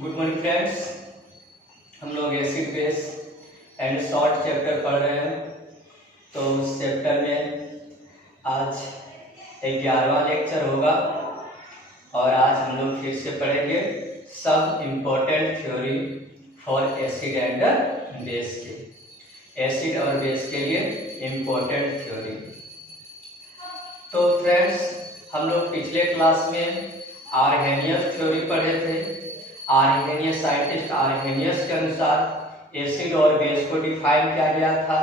Good morning friends. हम लोग acid base and salt chapter पढ़ रहे हैं। तो उस चैप्टर में आज 11वां लेक्चर होगा और आज हम लोग फिर से पढ़ेंगे सब important theory for acid and base के, एसिड और बेस के लिए इम्पोर्टेंट थ्योरी। तो फ्रेंड्स, हम लोग पिछले क्लास में आर्हेनियस थ्योरी पढ़े थे। आर्हेनियस, साइंटिस्ट आर्हेनियस के अनुसार एसिड और बेस को डिफाइन किया गया था।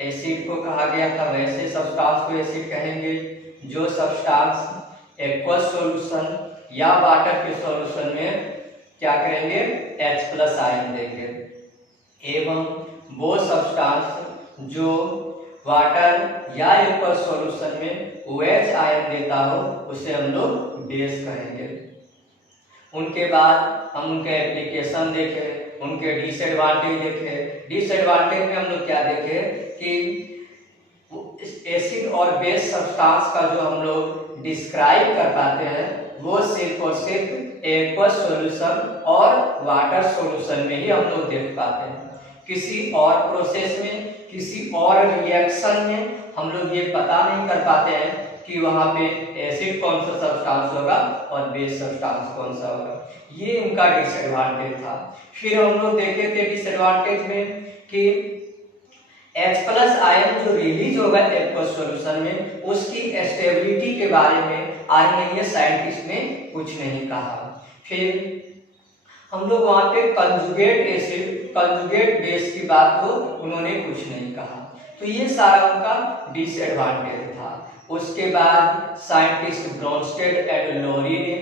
एसिड को कहा गया था वैसे सब्सटेंस को एसिड कहेंगे जो सब्सटेंस एक्वस सॉल्यूशन या वाटर के सॉल्यूशन में क्या करेंगे, H+ आयन देंगे, एवं वो सब्सटेंस जो वाटर या एक्वस सॉल्यूशन में OH आयन देता हो उसे हम लोग बेस कहेंगे। उनके बाद हम उनके एप्लीकेशन देखे, उनके डिसएडवांटेज देखे। डिसएडवांटेज में हम लोग क्या देखे कि एसिड और बेस सब्सटेंस का जो हम लोग डिस्क्राइब कर पाते हैं वो सिर्फ और सिर्फ एक्वस सॉल्यूशन और वाटर सॉल्यूशन में ही हम लोग देख पाते हैं। किसी और प्रोसेस में, किसी और रिएक्शन में हम लोग ये पता नहीं कर पाते हैं कि वहाँ पे एसिड कौन सा सब्सटेंस होगा और बेस सब्सटेंस कौन सा होगा। ये उनका डिसएडवांटेज था। फिर हम लोग देखे थे डिसएडवांटेज में कि H+ आयन जो रिलीज होगा एक्वस सॉल्यूशन में उसकी स्टेबिलिटी के बारे में आर्हेनियस साइंटिस्ट ने कुछ नहीं कहा। फिर हम लोग वहाँ पे कंजुगेट एसिड, कंजुगेट बेस की बात को उन्होंने कुछ नहीं कहा। तो ये सारा उनका डिसएडवांटेज था। उसके बाद साइंटिस्ट ब्रोंस्टेड एंड लोरी ने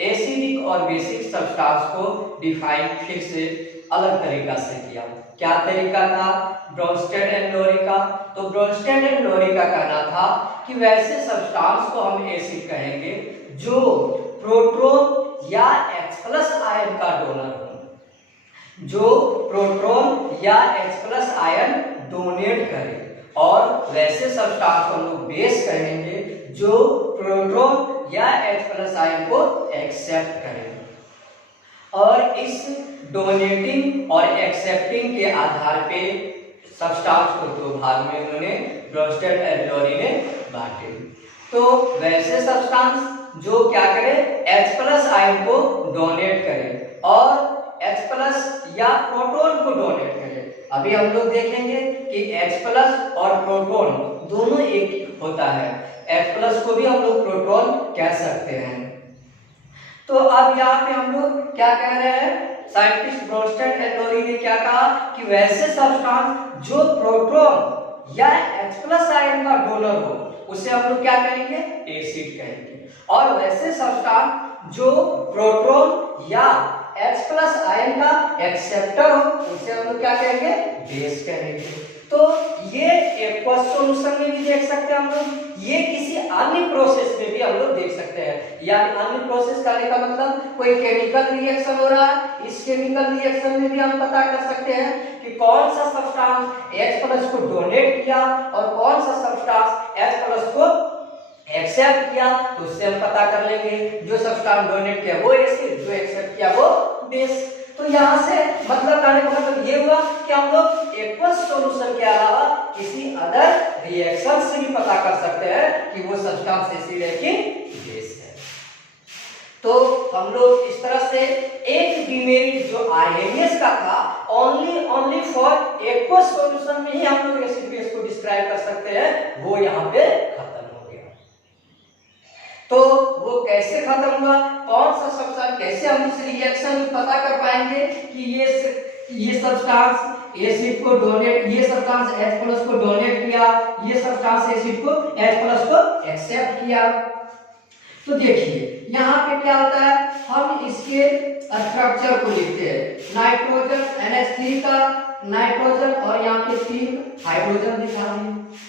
एसिडिक और बेसिक सब्सटेंस को डिफाइन फिर से अलग तरीका से किया। क्या तरीका था ब्रोंस्टेड एंड लोरी का? तो ब्रोंस्टेड एंड लोरी का कहना था कि वैसे सब्सटेंस को हम एसिड कहेंगे जो प्रोटॉन या H+ आयन का डोनर हो, जो प्रोटॉन या H+ आयन डोनेट करे, और वैसे सब्सटेंस को हम लोग बेस कहेंगे जो प्रोटॉन या H+ आयन को एक्सेप्ट करें। और इस डोनेटिंग और एक्सेप्टिंग के आधार पे सब्सटेंस को दो भाग में उन्होंने ब्रोंस्टेड एंड लोरी ने बांटे। तो वैसे सब्सटेंस जो क्या करे, H+ आयन को डोनेट करे और H+ या प्रोटॉन को डोनेट करे। अभी हम लोग देखेंगे कि H+ और प्रोटॉन दोनों एक होता है। H+ को भी हम लोग प्रोटॉन कह सकते हैं। तो अब यहाँ पे हम लोग क्या कह रहे हैं, साइंटिस्ट ब्रोंस्टेड एंड लोरी ने क्या कहा कि वैसे सब्सटेंस जो प्रोटॉन या H+ आयन का डोनर हो उसे हम लोग क्या कहेंगे, एसिड कहेंगे। और वैसे सब्सटेंस जो प्रोटॉन या H+ आयन का एक्सेप्टर हो उसे हम लोग क्या कहेंगे, बेस कहेंगे। तो ये एक्वस सॉल्यूशन में भी देख सकते हैं हम लोग, ये किसी अन्य प्रोसेस में भी हम लोग देख सकते हैं। यानी अन्य प्रोसेस करने का मतलब कोई केमिकल रिएक्शन हो रहा है, इस केमिकल रिएक्शन में भी हम पता कर सकते हैं कि कौन सा सब्सटेंस H+ को डोनेट किया और कौन सा सब्सटेंस H+ को एक्सेप्ट किया, तो उससे हम पता कर लेंगे। जो सब्सटेंस डोनेट किया वो एसिड, जो एक्सेप्ट किया वो बेस। तो यहाँ से मतलब कहने का मतलब ये हुआ कि हम लोग एक्वस सॉल्यूशन के अलावा किसी अदर रिएक्शन से भी पता कर सकते हैं कि वो सब्सटेंस एसिड है कि बेस है। तो हम लोग इस तरह से एक डिमेरिट जो आर्हेनियस का था, ओनली फॉर एक्वस सॉल्यूशन में ही हम लोग एसिड बेस को डिस्क्राइब कर सकते हैं, वो यहाँ पे खत्म हो गया। तो वो कैसे खत्म हुआ, कौन सा सब्सटेंस, कैसे हम इस रिएक्शन में पता कर पाएंगे कि ये सब्सटेंस एसिड को डोनेट, ये सब्सटेंस H+ को डोनेट किया, ये सब्सटेंस एसिड को H+ को एक्सेप्ट किया। तो देखिए यहाँ पे क्या होता है, हम इसके स्ट्रक्चर को लिखते हैं। नाइट्रोजन NH3 का नाइट्रोजन और यहाँ पे 3 हाइड्रोजन दिखा दिए।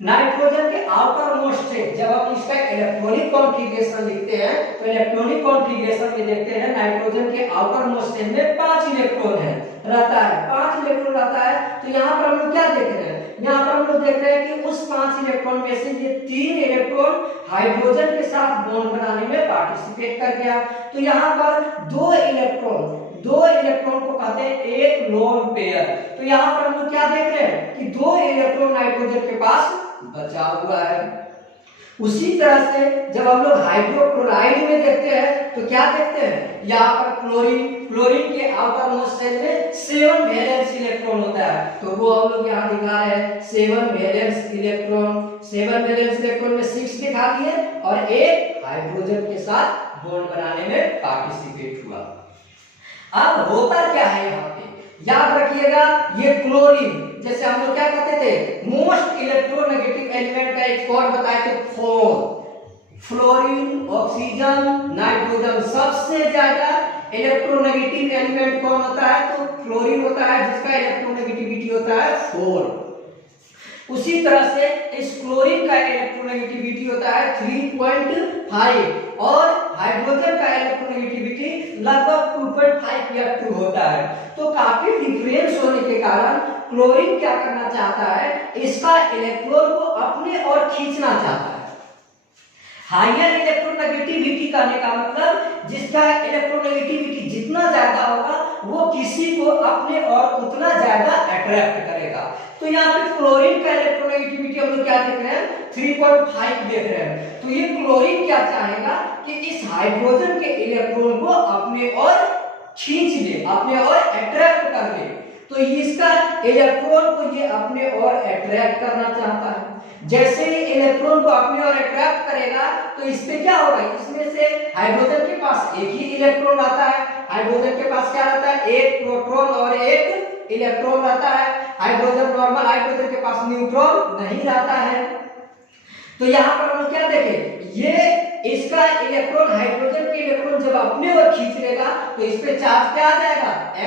नाइट्रोजन के आउटर मोस्ट से जब हम इसका इलेक्ट्रॉनिक कॉन्फ़िगरेशन लिखते हैं तो इलेक्ट्रॉनिक कॉन्फ़िगरेशन में देखते हैं नाइट्रोजन के आउटर मोस्ट से में 5 इलेक्ट्रॉन है रहता है, 5 इलेक्ट्रॉन रहता है। तो यहाँ पर हम क्या देख रहे हैं यहाँ पर हम लोग देख रहे हैं कि उस 5 इलेक्ट्रॉन में से ये 3 इलेक्ट्रॉन हाइड्रोजन के साथ बॉन्ड बनाने में पार्टिसिपेट कर गया। तो यहाँ पर 2 इलेक्ट्रॉन को कहते हैं एक लोन पेयर। तो यहाँ पर हम लोग क्या देख रहे हैं कि 2 इलेक्ट्रॉन नाइट्रोजन के पास बचा हुआ है। उसी तरह से जब हम लोग हाइड्रोक्लोराइड में देखते हैं तो क्या देखते हैं, यहाँ पर क्लोरीन के आउटर मोस्ट शेल में 7 वैलेंस इलेक्ट्रॉन होता है। तो वो हम लोग यहाँ दिखा रहे हैं 7 वैलेंस इलेक्ट्रॉन में 6 दिखा दिए और एक हाइड्रोजन के साथ बॉन्ड बनाने में पार्टिसिपेट हुआ। अब होता क्या है यहाँ पे, याद रखिएगा, ये क्लोरीन जैसे हम लोग क्या कहते थे, मोस्ट इलेक्ट्रोनेगेटिव एलिमेंट का एक कोड बताए थे 4। फ्लोरीन, ऑक्सीजन, नाइट्रोजन, सबसे ज्यादा इलेक्ट्रोनेगेटिव एलिमेंट कौन होता है, तो फ्लोरीन होता है, जिसका इलेक्ट्रोनेगेटिविटी होता है 4। उसी तरह से इस क्लोरीन का इलेक्ट्रोनेगेटिविटी होता है 3.5 और हाइड्रोजन का इलेक्ट्रोनेगेटिविटी लगभग 2.5 या 2 होता है। तो काफी डिफरेंस होने के कारण क्लोरीन क्या करना चाहता है, इसका इलेक्ट्रॉन को अपने ओर खींचना चाहता है। हायर इलेक्ट्रोनेगेटिविटी कहने का मतलब जिसका इलेक्ट्रोनेगेटिविटी जितना ज्यादा होगा वो किसी को अपने ओर उतना ज्यादा अट्रैक्ट करेगा। तो यहाँ पे क्लोरीन का इलेक्ट्रोनेगेटिविटी हम लोग क्या देख रहे हैं, 3.5 देख रहे हैं। तो ये क्लोरीन क्या चाहेगा कि इस हाइड्रोजन के इलेक्ट्रॉन को अपने ओर खींच ले, अपने ओर अट्रैक्ट कर ले। तो इसका इलेक्ट्रॉन को ये अपने ओर अट्रैक्ट करना चाहता है। जैसे ही इलेक्ट्रॉन को अपने ओर अट्रैक्ट करेगा तो इसमें क्या होगा, इसमें से हाइड्रोजन के पास एक ही इलेक्ट्रॉन आता है। हाइड्रोजन के पास क्या रहता है, एक प्रोटॉन और एक इलेक्ट्रॉन रहता है। हाइड्रोजन नॉर्मल हाइड्रोजन के पास न्यूट्रॉन नहीं रहता है। तो यहाँ पर हम क्या देखें, ये इसका इलेक्ट्रॉन हाइड्रोजन के इलेक्ट्रॉन जब अपने ओर खींच लेगा तो इस पे चार्ज क्या आ जाएगा, H+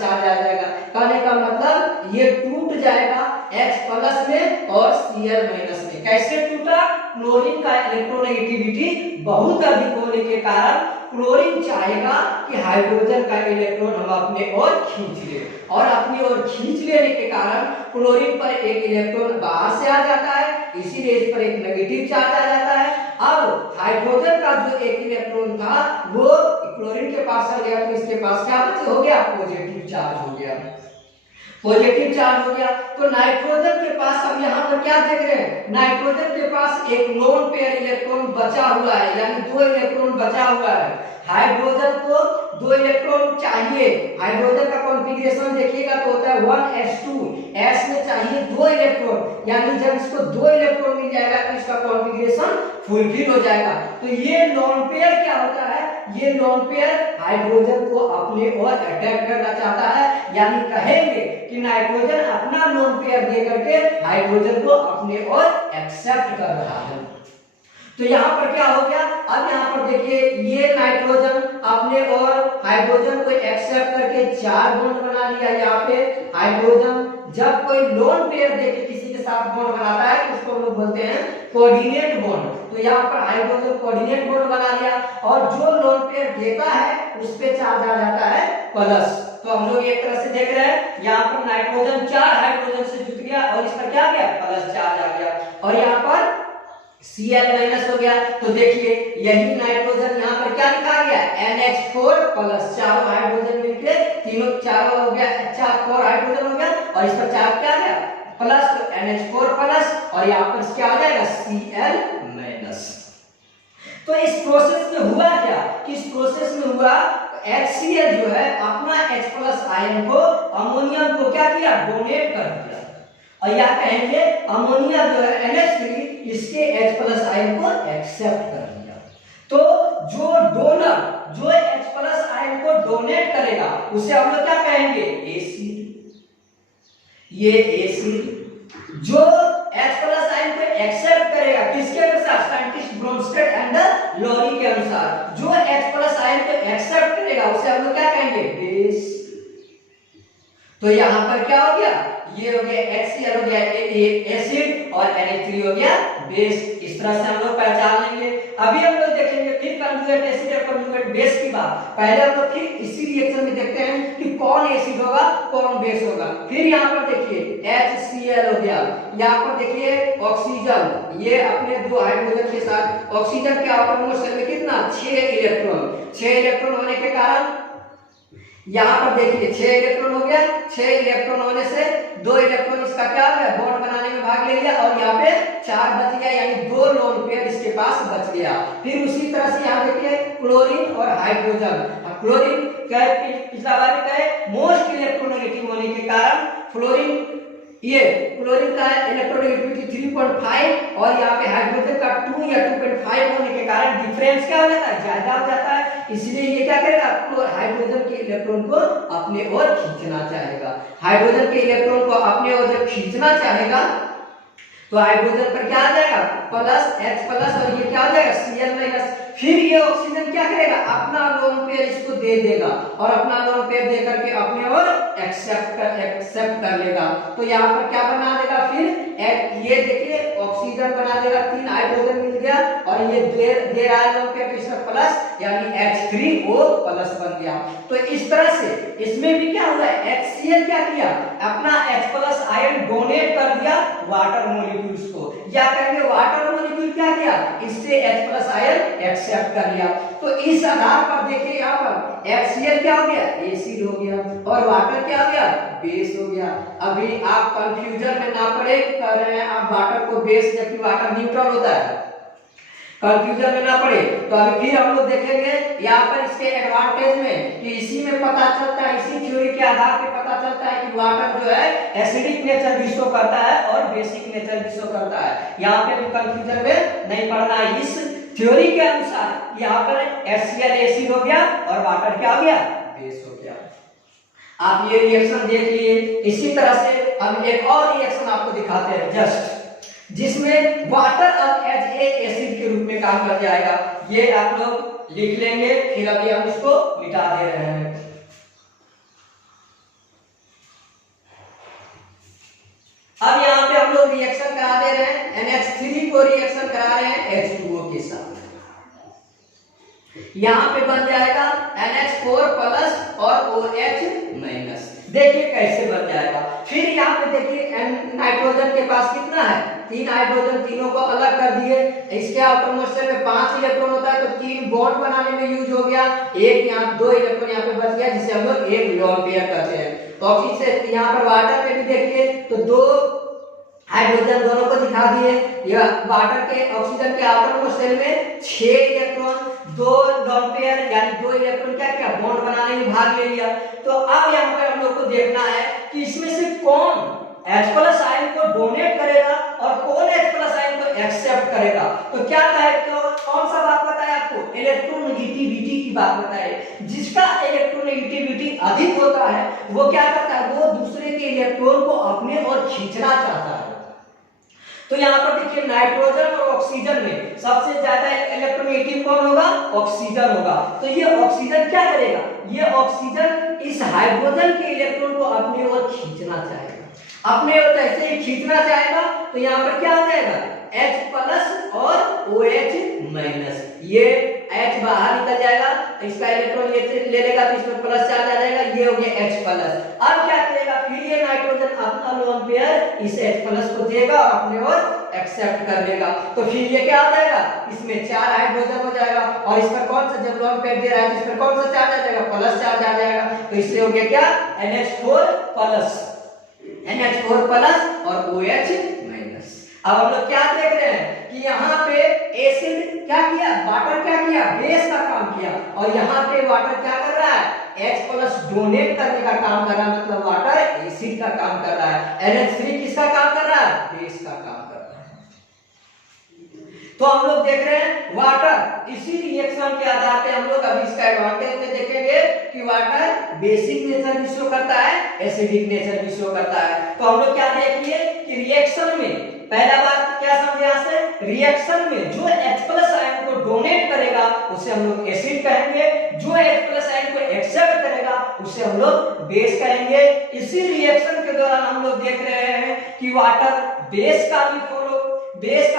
चार्ज आ जाएगा। कहने का मतलब ये टूट जाएगा H+ में और Cl- में। कैसे टूटा, क्लोरीन का इलेक्ट्रोनेगेटिविटी बहुत अधिक होने के कारण क्लोरीन चाहेगा कि हाइड्रोजन का इलेक्ट्रॉन हम अपने ओर खींच ले, और अपनी ओर खींच लेने के कारण क्लोरीन पर एक इलेक्ट्रॉन बाहर से आ जाता है, इसीलिए इस पर एक नेगेटिव चार्ज आ जाता है। अब हाइड्रोजन का जो एक इलेक्ट्रॉन था वो क्लोरीन के पास आ गया, तो इसके पास क्या हो गया, पॉजिटिव चार्ज हो गया। पॉजिटिव चार्ज हो गया तो नाइट्रोजन के पास, अब यहाँ पर क्या देख रहे हैं, नाइट्रोजन के पास एक लोन पेयर इलेक्ट्रॉन बचा हुआ है, यानी 2 इलेक्ट्रॉन बचा हुआ है। हाइड्रोजन को 2 इलेक्ट्रॉन चाहिए। हाइड्रोजन का कॉन्फ़िगरेशन देखिएगा तो होता है 1s2, s में चाहिए 2 इलेक्ट्रॉन, यानी जब इसको 2 इलेक्ट्रॉन मिल जाएगा तो इसका कॉन्फ़िगरेशन फुलफिल हो जाएगा। तो ये लोन पेयर क्या होता है, ये लोन पेयर हाइड्रोजन को अपने ओर अटैक करना चाहता है, यानी कहेंगे कि नाइट्रोजन अपना लोन पेयर दे करके हाइड्रोजन को अपने ओर एक्सेप्ट कर रहा है। तो यहाँ पर क्या हो गया, अब यहाँ पर देखिए ये नाइट्रोजन अपने और हाइड्रोजन को एक्सेप्ट करके 4 बॉन्ड बना लिया। यहाँ पे हाइड्रोजन जब कोई लोन पेयर देके किसी के साथ बॉन्ड बनाता है तो उसको हम लोग बोलते हैं कोऑर्डिनेट बॉन्ड। तो यहाँ पर हाइड्रोजन कोऑर्डिनेट बॉन्ड बना लिया और जो लोन पेयर देता है उस पे चार्ज आ जाता है प्लस। तो हम लोग एक तरह से देख रहे हैं, यहाँ पर नाइट्रोजन 4 हाइड्रोजन से जुड़ गया और इस पर क्या गया, प्लस चार्ज आ गया, और यहाँ पर Cl- हो गया। तो देखिए यही नाइट्रोजन यहाँ पर क्या लिखा गया, NH4+, चारों हाइड्रोजन मिलके तीनों चारों हो गया, 4 हाइड्रोजन हो गया और इस पर चार्ज क्या आ गया, प्लस, तो NH4+, और यहाँ पर क्या आ जाएगा Cl-। तो इस प्रोसेस में हुआ क्या, इस प्रोसेस में हुआ HCl जो है अपना H+ आयन को अमोनियम को क्या किया, डोनेट कर दिया, और या कहेंगे अमोनिया जो है NH3 इसके H+ आयन को एक्सेप्ट कर लिया। तो जो डोनर जो H+ आयन को डोनेट करेगा उसे हम लोग क्या कहेंगे, एसिड। ये एसिड जो H+ आयन को एक्सेप्ट करेगा किसके अनुसार, साइंटिस्ट ब्रोंस्टेड एंड लोरी के अनुसार, जो H+ आयन को एक्सेप्ट करेगा उसे हम लोग क्या कहेंगे, बेस। तो यहां पर क्या हो गया, ये हो गया HCl हो गया एसिड और NH3 हो गया बेस। इस तरह से हम लोग पहचान लेंगे। अभी हम लोग देखेंगे फिर कंजुगेट एसिड और कंजुगेट बेस की बात। पहले हम लोग फिर इसी रिएक्शन में देखते हैं कि कौन एसिड होगा कौन बेस होगा। फिर यहाँ पर देखिए HCl हो गया, यहाँ पर देखिए ऑक्सीजन, ये अपने दो हाइड्रोजन के साथ ऑक्सीजन के आउटरमोस्ट शेल में कितना 6 इलेक्ट्रॉन होने के कारण यहाँ पर देखिए 6 इलेक्ट्रॉन हो गया। 6 इलेक्ट्रॉन होने से 2 इलेक्ट्रॉन इसका क्या हो गया बॉन्ड बनाने में भाग ले लिया और यहाँ पे 4 बच गया, यानी 2 लोन पेयर इसके पास बच गया। फिर उसी तरह से यहाँ देखिए क्लोरीन और हाइड्रोजन। क्लोरीन क्या है, पिछला बार भी कहे मोस्ट इलेक्ट्रोनेगेटिव होने के कारण क्लोरीन का इलेक्ट्रोनेगेटिविटी 3.5 और यहाँ पे हाइड्रोजन का 2 या 2.5 होने के कारण डिफरेंस क्या हो जाता है ज्यादा हो जाता है। इसलिए ये क्या करेगा हाइड्रोजन के इलेक्ट्रॉन को अपने ओर खींचना चाहेगा। हाइड्रोजन के इलेक्ट्रॉन को अपने ओर जब खींचना चाहेगा तो हाइड्रोजन पर क्या आ जाएगा प्लस H प्लस और ये क्या हो जाएगा Cl माइनस। फिर ये ऑक्सीजन क्या करेगा अपना लोन पेयर इसको दे देगा और अपना लोन पेयर दे करके अपने ओर एक्सेप्ट कर लेगा। तो यहाँ पर क्या बना देगा फिर ये देखिए ऑक्सीजन बना देगा, 3 हाइड्रोजन मिल गया और ये दे रहा है लोन पेयर इसमें प्लस यानी H3O प्लस बन गया। तो इस तरह से इसमें भी क्या हुआ है HCl क्या किया अपना H प्लस आयन डोनेट कर दिया वाटर मॉलिक्यूल्स को, या कहेंगे वाटर मॉलिक्यूल क्या किया इससे H प्लस आयन एक्सेप्ट कर लिया। तो इस आधार पर देखिए यहाँ पर HCl क्या हो गया एसिड हो गया और वाटर क्या हो गया बेस हो गया। अभी आप कंफ्यूजन में ना पड़े कर रहे हैं आप वाटर को बेस जबकि वाटर न्यूट्रल होता है, कंफ्यूजन में ना पड़े। तो अभी फिर हम लोग देखेंगे यहाँ पर इसके एडवांटेज में कि इसी में पता चलता है, इसी थ्योरी के आधार पे पता चलता है कि वाटर जो है एसिडिक नेचर भी शो करता है और बेसिक नेचर भी शो करता है। यहाँ पे भी कंफ्यूजन में नहीं पड़ना है। इस थ्योरी के अनुसार यहाँ पर HCl एसिड हो गया और वाटर क्या हो गया बेस हो गया। आप ये रिएक्शन देख लिए। इसी तरह से हम एक और रिएक्शन आपको दिखाते हैं जस्ट जिसमें वाटर अब एज ए एसिड के रूप में काम कर जाएगा। ये आप लोग लिख लेंगे, फिर अभी हम इसको मिटा दे रहे हैं। अब यहाँ पे हम लोग रिएक्शन करा दे रहे हैं, NH3 को रिएक्शन करा रहे हैं H2O के साथ। यहाँ पे बन जाएगा NH4 प्लस और OH माइनस। देखिए कैसे बन जाएगा। फिर यहाँ पे देखिए नाइट्रोजन के पास कितना है 3 हाइड्रोजन, तीनों को अलग कर दिए। इसके आउटरमोस्ट शेल में 5 इलेक्ट्रॉन होता है तो 3 बॉन्ड बनाने में यूज हो गया। एक यहाँ 2 इलेक्ट्रॉन यहाँ पे बच गया जिसे हम लोग एक लोन पेयर कहते हैं। तो ऑक्सीजन यहाँ पर वाटर में भी देखिए तो 2 हाइड्रोजन दोनों को दिखा दिए। यह वाटर के ऑक्सीजन के आउटरमोस्ट शेल में 6 इलेक्ट्रॉन, 2 लोन पेयर यानी 2 इलेक्ट्रॉन क्या किया बॉन्ड बनाने में भाग ले लिया। तो अब यहाँ पर हम लोग को देखना है कि इसमें से कौन H प्लस आयन को डोनेट करेगा और कौन H प्लस आयन को एक्सेप्ट करेगा। तो क्या कहे तो कौन सा बात बताया आपको इलेक्ट्रोनेगेटिविटी की बात बताए। जिसका इलेक्ट्रोनेगेटिविटी अधिक होता है वो क्या करता है वो दूसरे के इलेक्ट्रॉन को अपने ओर खींचना चाहता है। तो यहाँ पर देखिए नाइट्रोजन और ऑक्सीजन में सबसे ज्यादा इलेक्ट्रोनेगेटिव कौन होगा ऑक्सीजन होगा। तो ये ऑक्सीजन क्या करेगा ये ऑक्सीजन इस हाइड्रोजन के इलेक्ट्रॉन को अपने ओर खींचना चाहेगा। अपने ओर जैसे ही खींचना चाहेगा तो यहाँ पर क्या हो जाएगा H प्लस और OH माइनस। ये H बाहर निकल जाएगा तो इसका इलेक्ट्रॉन ये ले लेगा तो इसमें प्लस चार्ज आ जाएगा, ये हो गया H प्लस। अब क्या करेगा फिर ये नाइट्रोजन अपना लोन पेयर इस H प्लस को देगा और अपने ओर एक्सेप्ट कर लेगा। तो फिर ये क्या हो जाएगा इसमें 4 हाइड्रोजन हो जाएगा और इस पर कौन सा जब लोन पेयर दे रहा है तो इस पर कौन सा चार्ज आ जाएगा प्लस चार्ज आ जाएगा। तो इससे हो गया क्या NH4 प्लस और OH माइनस। अब हम लोग क्या देख रहे हैं कि यहाँ पे एसिड क्या किया वाटर क्या किया बेस का काम किया और यहाँ पे वाटर क्या कर रहा है H प्लस डोनेट करने का काम कर रहा है, मतलब वाटर एसिड का काम कर रहा है। NH3 किसका काम कर रहा है बेस का काम कर रहा है। तो हम लोग देख रहे हैं वाटर इसी रिएक्शन के आधार पे हम लोग अभी इसका एडवांटेज में देखेंगे कि वाटर बेसिक नेचर भी शो करता है एसिडिक नेचर भी शो करता है। तो हम लोग क्या देखिए कि रिएक्शन में पहला बात क्या समझे यहाँ से रिएक्शन में जो H प्लस आयन को डोनेट करेगा उसे हम लोग एसिड कहेंगे, जो H+ आयन को एक्सेप्ट करेगा उसे हम लोग बेस कहेंगे। इसी रिएक्शन के दौरान हम लोग देख रहे हैं कि वाटर बेस का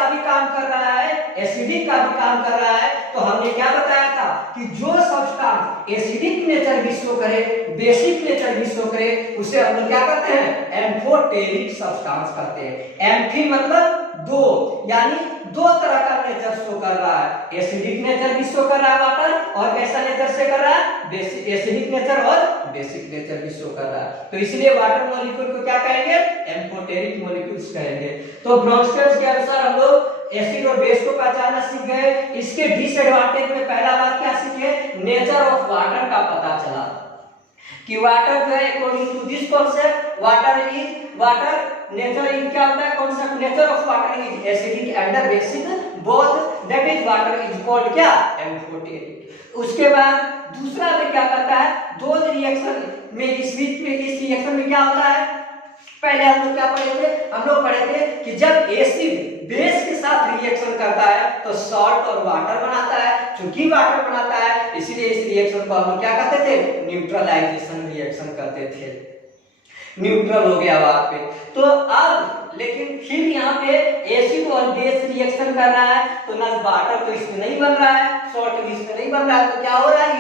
भी काम कर रहा है, एसिडिक का भी काम कर रहा है। तो हमने क्या बताया था कि जो सब्सटेंस एसिडिक नेचर भी शो करे, बेसिक नेचर भी शो करे, उसे हम लोग क्या करते हैं, एम्फोटेरिक सब्सटेंस कहते हैं। एम्फी मतलब दो, यानी दो तरह का नेचर शो कर रहा है, एसिडिक नेचर भी शो कर रहा है वाटर, और कैसा नेचर से कर रहा है, बेसिक एसिडिक नेचर और बेसिक नेचर भी शो कर रहा है। तो इसलिए वाटर मॉलिक्यूल को क्या कहेंगे, एम्फोटेरिक मॉलिक्यूल्स कहेंगे। तो ब्रोंस्टेड के अनुसार हम लोग एसिड और बेस को पहचानना सीख गए। इसके डिसएडवांटेज में पहला बात क्या सीखे, नेचर ऑफ वाटर का पता चला कि वाटर जो है according to this concept water nature in क्या होता है, concept nature of water is acidic and basic both, that is water is called क्या, एम्फोटेरिक। उसके बाद दूसरा में क्या करता है, दो रिएक्शन में इस रिएक्शन में क्या होता है, पहले हम लोग क्या पढ़े थे, हम लोग पढ़े थे कि जब एसिड बेस के साथ रिएक्शन करता है तो सॉल्ट और वाटर बनाता है। चूंकि वाटर बनाता है इसलिए इस रिएक्शन को हम लोग क्या कहते थे, न्यूट्रलाइजेशन रिएक्शन कहते थे। न्यूट्रल हो गया वहां पे। तो अब लेकिन फिर यहाँ पे एसिड और बेस रिएक्शन कर रहा है, तो ना वाटर तो इसमें नहीं बन रहा है, सॉल्ट भी इसमें नहीं बन रहा है, तो क्या हो रहा है,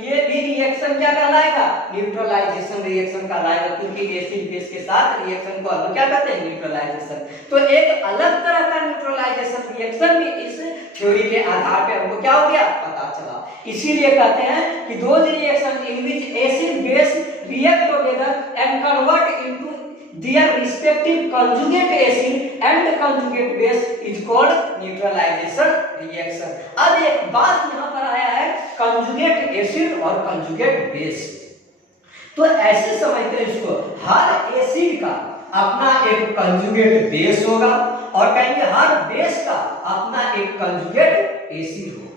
ये भी रिएक्शन क्या कहलाएगा, न्यूट्रलाइजेशन रिएक्शन कहलाएगा, क्योंकि एसिड बेस के साथ रिएक्शन को हम क्या कहते हैं, न्यूट्रलाइजेशन। तो एक अलग तरह का न्यूट्रलाइजेशन रिएक्शन भी इस थ्योरी के आधार पे हमको क्या हो गया, पता चला। इसीलिए कहते हैं कि those reaction in which acid base react together and convert into their respective conjugate acid and conjugate base is called neutralization reaction। अब एक बात यहाँ पर आया है, conjugate acid और conjugate base। तो ऐसे समझते हैं इसको, हर एसिड का अपना एक कंजुगेट बेस होगा और कहेंगे हर बेस का अपना एक कंजुगेट एसिड होगा।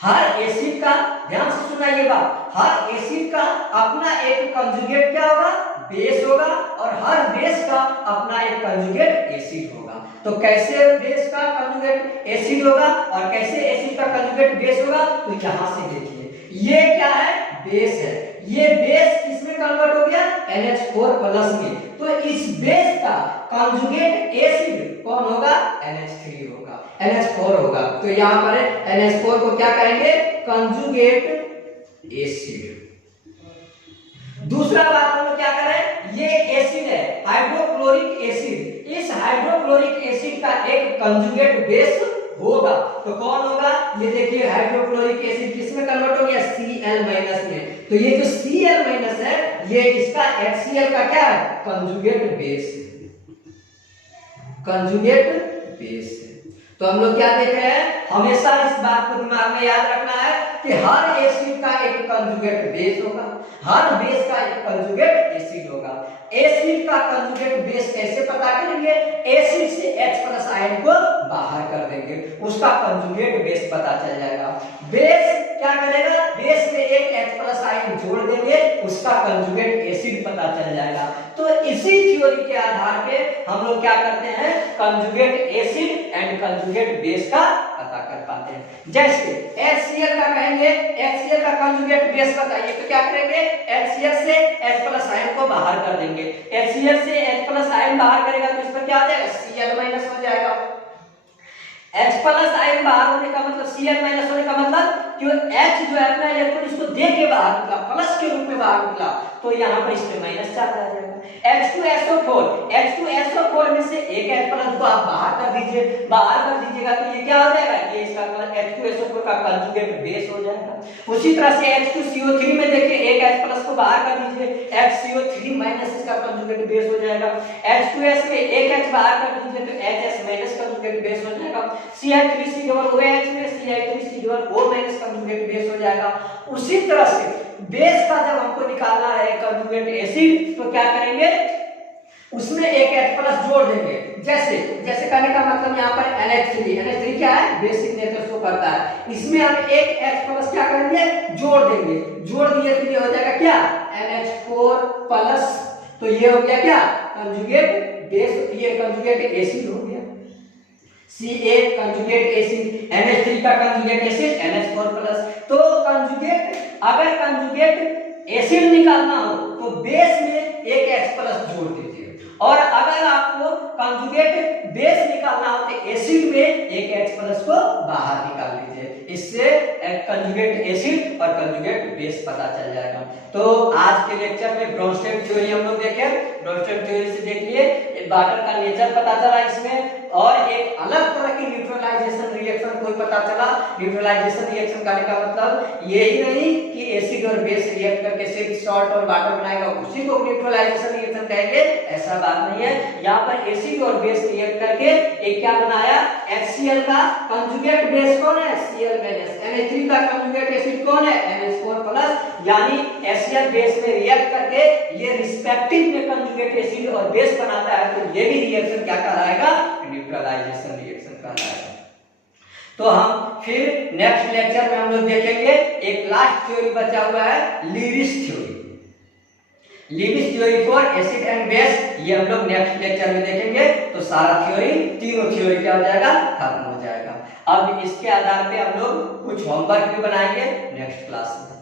हर एसिड का, ध्यान से सुना ये बात, हर एसिड का अपना एक कंजुगेट क्या होगा, बेस होगा, और हर बेस का अपना एक कंजुगेट एसिड होगा। तो कैसे बेस का कंजुगेट एसिड होगा और कैसे एसिड का कंजुगेट बेस होगा, तो यहां से देखिए, ये क्या है, बेस है, ये बेस किसमें कन्वर्ट हो गया, NH4+ में। तो इस बेस का कंजुगेट एसिड कौन होगा, NH3 होगा, NH4 होगा। तो यहां पर NH4 को क्या कहेंगे, कंजुगेट एसिड। दूसरा बात हम लोग क्या करें, ये एसिड है हाइड्रोक्लोरिक एसिड, इस हाइड्रोक्लोरिक एसिड का एक कंजुगेट बेस होगा। तो कौन होगा, ये देखिए हाइड्रोक्लोरिक एसिड किसमें कन्वर्ट हो गया, Cl- में। तो ये जो Cl- है ये इसका HCl का क्या है, कंजुगेट बेस है, कंजुगेट बेस है। तो हम लोग क्या देख रहे हैं, हमेशा इस बात को दिमाग में याद रखना है कि हर एसिड का एक कंजुगेट बेस होगा, हर बेस का एक कंजुगेट एसिड होगा। एसिड का कंजुगेट बेस कैसे पता करेंगे, एसिड से H+ आयन को बाहर कर देंगे, उसका कंजुगेट बेस पता चल जाएगा। बेस क्या करेगा, बेस में एक H+ आयन जोड़ देंगे, उसका कंजुगेट एसिड पता चल जाएगा। तो इसी थ्योरी के आधार पे हम लोग क्या करते हैं, conjugate acid and conjugate base का पता कर पाते हैं। जैसे HCl का कहेंगे, HCl का कंजुगेट बेस बताइए, तो क्या करेंगे, HCl से H+ आयन को बाहर कर देंगे, HCl से H+ आयन बाहर करेगा तो इस पर क्या आ जाएगा, Cl- हो जाएगा। H+ आयन बाहर होने का मतलब, Cl- होने का मतलब कि H जो है अपना इलेक्ट्रॉन इसको दे के बाहर निकला, प्लस के रूप में बाहर निकला, तो यहाँ पर इसमें माइनस चार्ज आ जाएगा। H2SO4 में से एक H+ को आप बाहर कर दीजिएगा तो ये क्या हो जाएगा, ये इसका H2SO4 का कंजुगेट बेस हो जाएगा। उसी तरह से H2CO3 में देखिए एक H+ को बाहर कर दीजिए, HCO3- इसका कंजुगेट बेस हो जाएगा। H2S में एक H बाहर कर दीजिए तो HS- कंजुगेट बेस हो जाएगा। Ci3C_OH में Ci3C_O- कंजुगेट बेस हो जाएगा। उसी तरह से बेस का जब हमको निकालना है कंजुगेट एसिड, तो क्या करेंगे, उसमें एक H+ जोड़ देंगे। जैसे कहने का मतलब यहाँ पर NH3 क्या है, बेसिक नेचर शो करता है, इसमें हम एक H+ क्या करेंगे, जोड़ देंगे, जोड़ दिए तो ये हो जाएगा क्या, NH4+। तो ये हो गया क्या, कंजुगेट बेस, ये कंजुगेट एसिड हो गया। Ca कंजुगेट एसिड, NH3 का कंजुगेट एसिड NH4+। तो कंजुगेट, अगर कंजुगेट एसिड निकालना हो तो बेस में एक H+ जोड़ दीजिए, और अगर आपको कंजुगेट बेस निकालना हो तो एसिड में एक H+ को बाहर निकाल लीजिए। इससे कंजुगेट एसिड और कंजुगेट बेस पता चल जाएगा। तो आज के लेक्चर में ब्रोंस्टेड थ्योरी हम लोग देखे। ब्रोंस्टेड थ्योरी से देख लिए वाटर का नेचर पता चला इसमें, और एक अलग तरह की न्यूट्रलाइजेशन रिएक्शन कोई पता चला। न्यूट्रलाइजेशन रिएक्शन करने का मतलब यही नहीं कि एसिड और बेस रिएक्ट करके सिर्फ सॉल्ट और वाटर बनाएगा उसी को न्यूट्रलाइजेशन रिएक्शन कहेंगे, ऐसा बात नहीं है। यहाँ पर एसिड और बेस रिएक्ट करके एक क्या बनाया, HCl का कंजुगेट बेस कौन है, Cl-, NH3 का कंजुगेट एसिड कौन है, NH4+। यानी HCl बेस में रिएक्ट करके ये रिस्पेक्टिव में कंजुगेट एसिड और बेस बनाता है, तो ये भी रिएक्शन क्या कहलाएगा, न्यूट्रलाइजेशन रिएक्शन कहलाएगा। तो हम फिर नेक्स्ट लेक्चर में हम लोग देखेंगे एक लास्ट थ्योरी बचा हुआ है, Lewis theory. Lewis theory for acid and base, ये हम लोग नेक्स्ट लेक्चर में देखेंगे। तो सारा थ्योरी, तीनों थ्योरी क्या हो जाएगा, खत्म हो जाएगा। अब इसके आधार पे हम लोग कुछ होमवर्क भी बनाएंगे नेक्स्ट क्लास में।